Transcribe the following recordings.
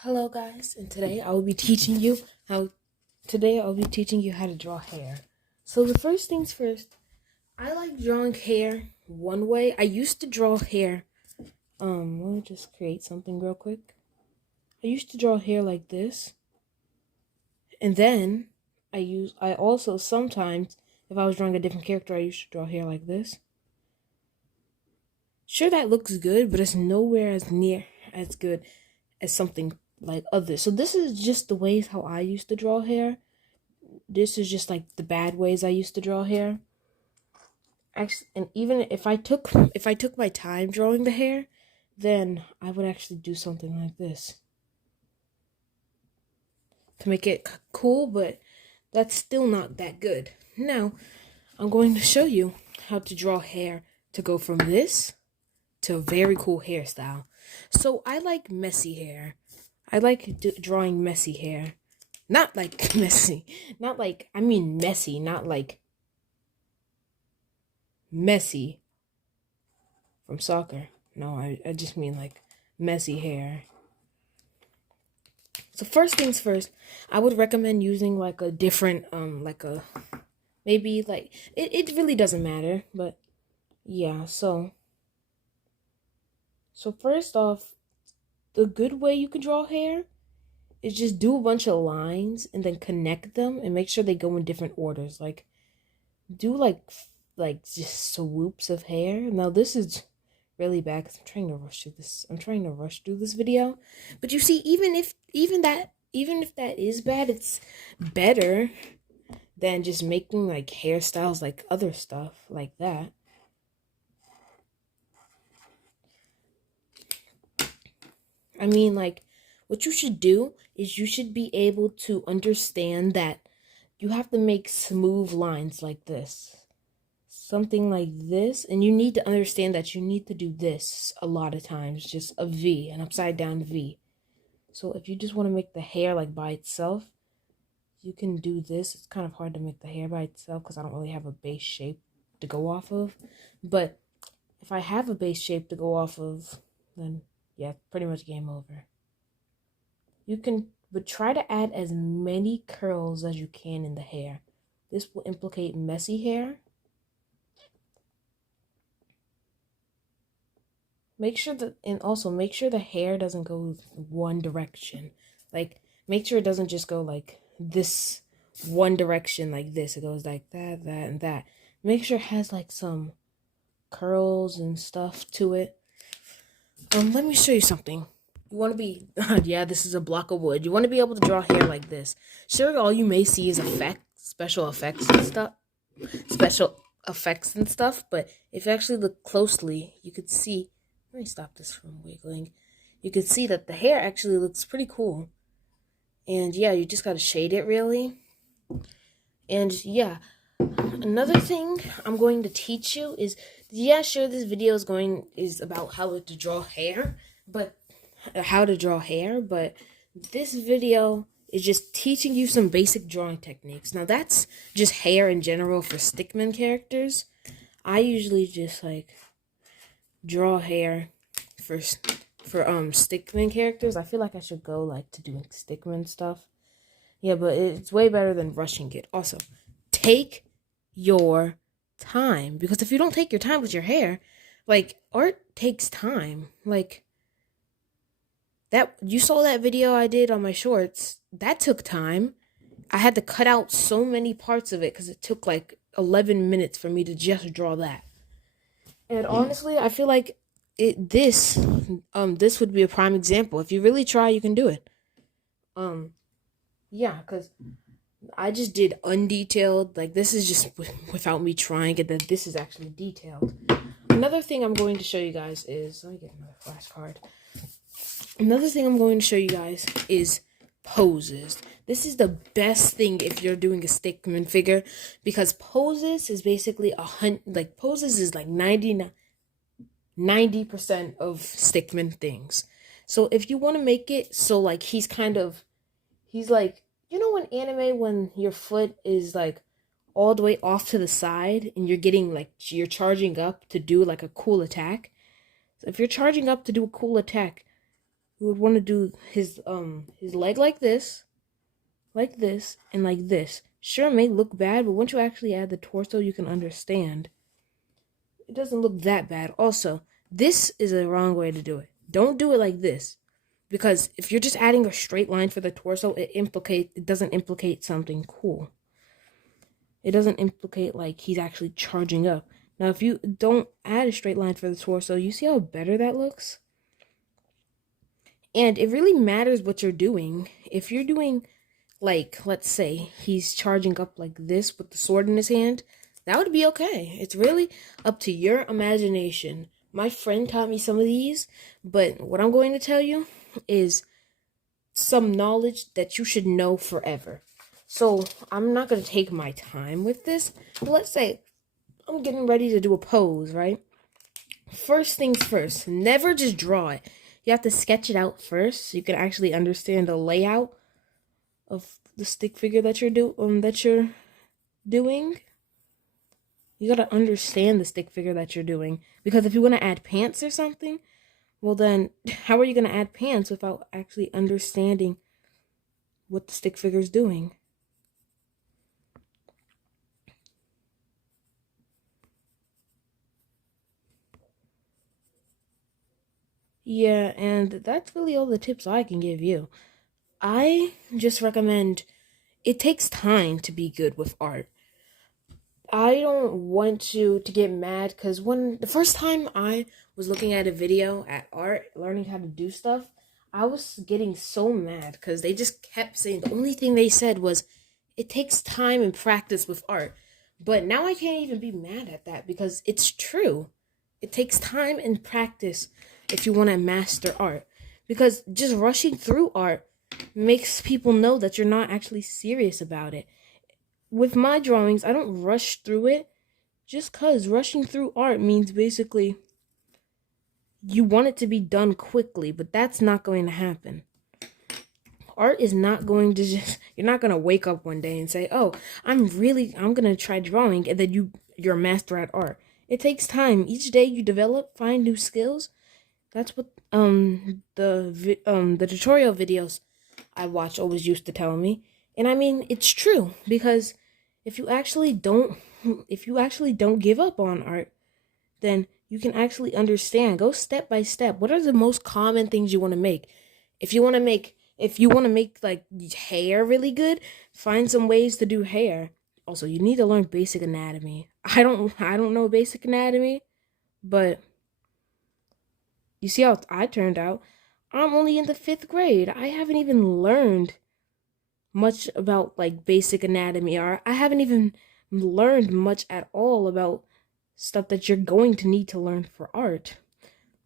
Hello guys, and today I will be teaching you how to draw hair. So the first things first, I like drawing hair one way. I used to draw hair let me just create something real quick. I used to draw hair like this. And then I also sometimes, if I was drawing a different character, I used to draw hair like this. Sure, that looks good, but it's nowhere as near as good as something like others. So this is just the ways how I used to draw hair. This is just like the bad ways I used to draw hair. Actually, and even if I took my time drawing the hair, then I would actually do something like this to make it cool, but that's still not that good. Now, I'm going to show you how to draw hair to go from this to a very cool hairstyle. So I like messy hair. I like drawing messy hair. Not like messy. Not like, I mean messy, not like messy from soccer. No, I just mean like messy hair. So first things first, I would recommend using like a different, maybe like, it really doesn't matter, but yeah, so first off, the good way you can draw hair is just do a bunch of lines and then connect them and make sure they go in different orders. Like, do like just swoops of hair. Now this is really bad because I'm trying to rush through this video. But you see, even if that is bad, it's better than just making like hairstyles like other stuff like that. I mean, like, what you should do is you should be able to understand that you have to make smooth lines like this. Something like this, and you need to understand that you need to do this a lot of times, just a V, an upside down V. So if you just want to make the hair like by itself, you can do this. It's kind of hard to make the hair by itself because I don't really have a base shape to go off of. But if I have a base shape to go off of, then yeah, pretty much game over. You can, but try to add as many curls as you can in the hair. This will implicate messy hair. Make sure the hair doesn't go one direction. Like, make sure it doesn't just go like this one direction like this. It goes like that, that, and that. Make sure it has like some curls and stuff to it. Let me show you something. You want to be, yeah, this is a block of wood. You want to be able to draw hair like this. Sure, all you may see is special effects and stuff, but if you actually look closely, you could see, let me stop this from wiggling. You can see that the hair actually looks pretty cool. And yeah, you just gotta shade it really. And yeah, another thing I'm going to teach you is, yeah, sure, this video is about how to draw hair, but this video is just teaching you some basic drawing techniques. Now that's just hair in general for stickman characters. I usually just like draw hair for stickman characters. I feel like I should go like to doing stickman stuff. Yeah, but it's way better than rushing it. Also, take your time, because if you don't take your time with your hair, like, art takes time. Like, that, you saw that video I did on my shorts, that took time. I had to cut out so many parts of it because it took like 11 minutes for me to just draw that. And honestly, I feel like this would be a prime example. If you really try, you can do it. Yeah, because I just did undetailed. Like, this is just without me trying it, that this is actually detailed. Another thing I'm going to show you guys is, let me get another flashcard. Another thing I'm going to show you guys is poses. This is the best thing if you're doing a stickman figure, because poses is basically poses is like 90% of stickman things. So if you want to make it so like he's like, you know, in anime when your foot is like all the way off to the side and you're charging up to do like a cool attack. So if you're charging up to do a cool attack, You would want to do his leg like this, and like this. Sure, it may look bad, but once you actually add the torso, you can understand. It doesn't look that bad. Also, this is a wrong way to do it. Don't do it like this. Because if you're just adding a straight line for the torso, it doesn't implicate something cool. It doesn't implicate like he's actually charging up. Now, if you don't add a straight line for the torso, you see how better that looks? And it really matters what you're doing. If you're doing, like, let's say he's charging up like this with the sword in his hand, that would be okay. It's really up to your imagination. My friend taught me some of these, but what I'm going to tell you is some knowledge that you should know forever. So I'm not going to take my time with this, but let's say I'm getting ready to do a pose, right? First things first, never just draw it. You have to sketch it out first so you can actually understand the layout of the stick figure that you're doing. You gotta understand the stick figure that you're doing, because if you want to add pants or something, well then, how are you gonna add pants without actually understanding what the stick figure is doing? Yeah, and that's really all the tips I can give you. I just recommend, it takes time to be good with art. I don't want you to get mad because when the first time I was looking at a video at art, learning how to do stuff, I was getting so mad because they just kept saying, the only thing they said was it takes time and practice with art. But now I can't even be mad at that because it's true. It takes time and practice if you want to master art. Because just rushing through art makes people know that you're not actually serious about it. With my drawings, I don't rush through it just because rushing through art means basically you want it to be done quickly, but that's not going to happen. Art is not going to you're not going to wake up one day and say, oh, I'm going to try drawing, and then you're a master at art. It takes time. Each day you develop, find new skills. That's what the tutorial videos I watch always used to tell me. And I mean, it's true, because if you actually don't give up on art, then you can actually understand. Go step by step. What are the most common things you want to make? If you want to make like hair really good, find some ways to do hair. Also, you need to learn basic anatomy. I don't know basic anatomy, but you see how I turned out. I'm only in the 5th grade. I haven't even learned much about like basic anatomy, or I haven't even learned much at all about stuff that you're going to need to learn for art.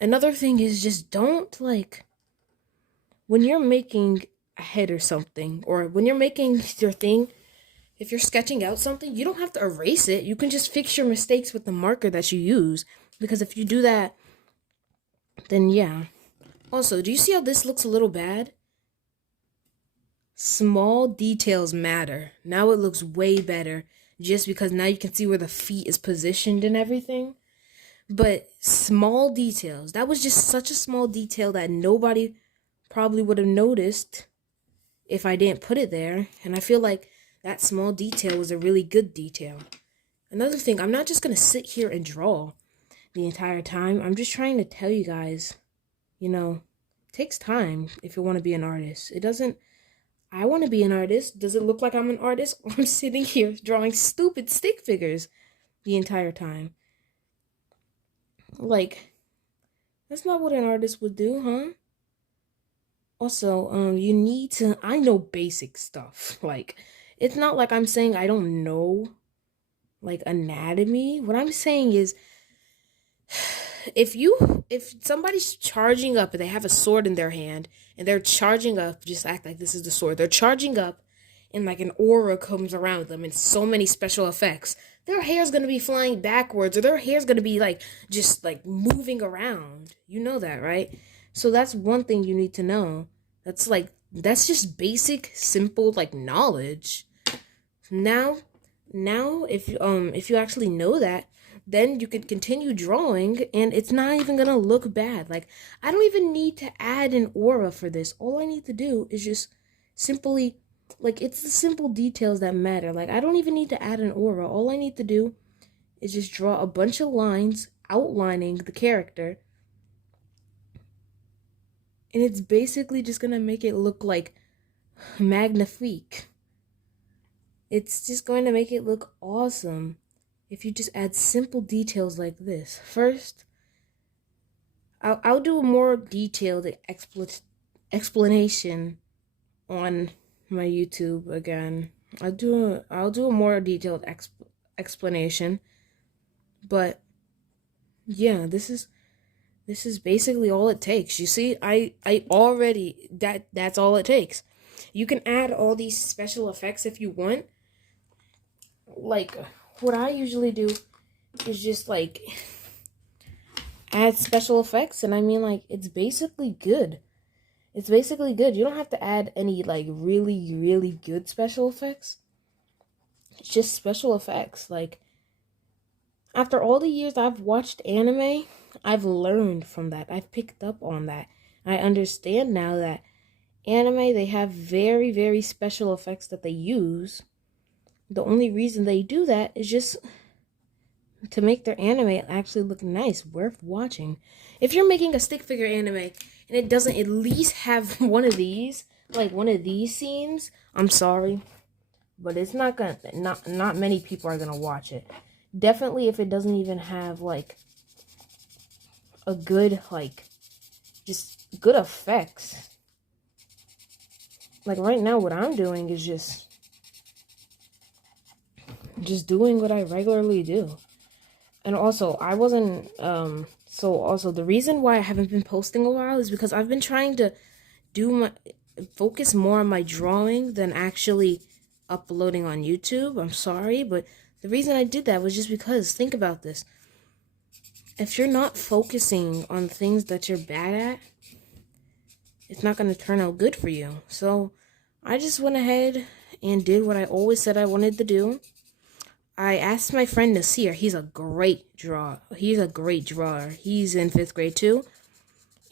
Another thing is, just don't, like, when you're making a head or something, or when you're making your thing, if you're sketching out something, you don't have to erase it. You can just fix your mistakes with the marker that you use, because if you do that, then yeah. Also, do you see how this looks a little bad? Small details matter. Now it looks way better just because now you can see where the feet is positioned and everything. But small details, that was just such a small detail that nobody probably would have noticed if I didn't put it there. And I feel like that small detail was a really good detail. Another thing, I'm not just going to sit here and draw the entire time. I'm just trying to tell you guys, it takes time if you want to be an artist. I want to be an artist. Does it look like I'm an artist? I'm sitting here drawing stupid stick figures the entire time. Like, that's not what an artist would do, huh? Also, I know basic stuff. Like, it's not like I'm saying I don't know, like, anatomy. What I'm saying is, if somebody's charging up and they have a sword in their hand and they're charging up, just act like this is the sword. They're charging up and like an aura comes around them and so many special effects. Their hair's going to be flying backwards, or their hair's going to be like just like moving around. You know that, right? So that's one thing you need to know. That's just basic, simple like knowledge. Now if you actually know that, then you can continue drawing and it's not even gonna look bad. Like, I don't even need to add an aura for this. All I need to do is just simply, like, it's the simple details that matter. Like, I don't even need to add an aura. All I need to do is just draw a bunch of lines outlining the character, and it's basically just gonna make it look like magnifique. It's just going to make it look awesome if you just add simple details like this. First, I'll do a more detailed explanation on my YouTube again. I'll do a more detailed explanation. But yeah, this is basically all it takes. You see, I already that's all it takes. You can add all these special effects if you want. Like, what I usually do is just like add special effects, and I mean, like, it's basically good. It's basically good. You don't have to add any like really, really good special effects. It's just special effects. Like, after all the years I've watched anime, I've learned from that. I've picked up on that. I understand now that anime, they have very, very special effects that they use. The only reason they do that is just to make their anime actually look nice, worth watching. If you're making a stick figure anime and it doesn't at least have one of these, like one of these scenes, I'm sorry, but it's not gonna, not many people are gonna watch it. Definitely if it doesn't even have like a good, like, just good effects. Like right now what I'm doing is just doing what I regularly do. And also, I wasn't, so also the reason why I haven't been posting a while is because I've been trying to focus more on my drawing than actually uploading on YouTube. I'm sorry, but the reason I did that was just because, think about this. If you're not focusing on things that you're bad at, it's not going to turn out good for you. So I just went ahead and did what I always said I wanted to do. I asked my friend Nasir. He's a great drawer. He's a great drawer. He's in 5th grade too,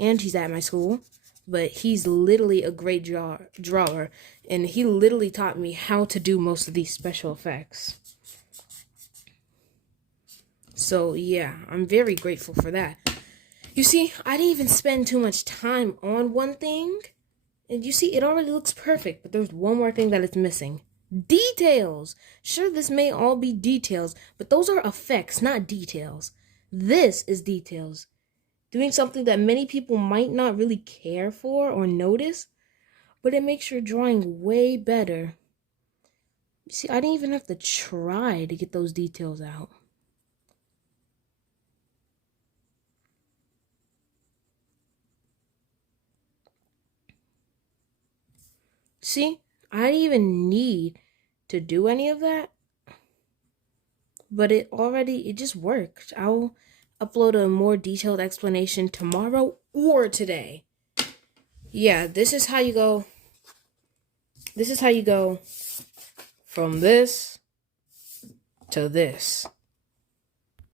and he's at my school. But he's literally a great drawer, and he literally taught me how to do most of these special effects. So yeah, I'm very grateful for that. You see, I didn't even spend too much time on one thing, and you see, it already looks perfect, but there's one more thing that it's missing. Details. Sure, this may all be details, but those are effects, not details. This is details. Doing something that many people might not really care for or notice, but it makes your drawing way better. You see, I didn't even have to try to get those details out. See, I didn't even need to do any of that, but it just worked. I'll upload a more detailed explanation tomorrow or today. Yeah, this is how you go from this to this.